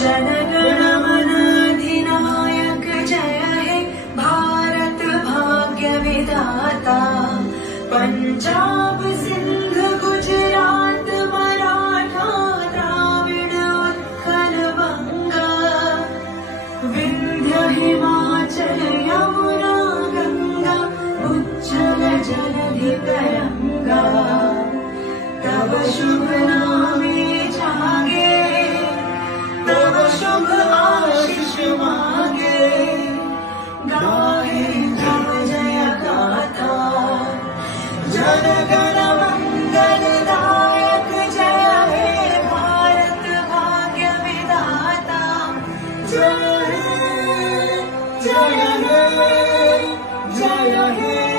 जनगण मन अधिनायक जय हे भारत भाग्य विधाता। पंजाब सिंध गुजरात मराठा द्राविड उत्कल बंगा। विंध्य हिमाचल यमुना गंगा उज्जल जलधि तरंगा। तव शुभ नामे जागे तव शुभ आशीष मांगे। गाहे तव जय गाथा जनगण मंगलदायक जय हे भारत भाग्य विधाता। जय हे जय हे जय हे।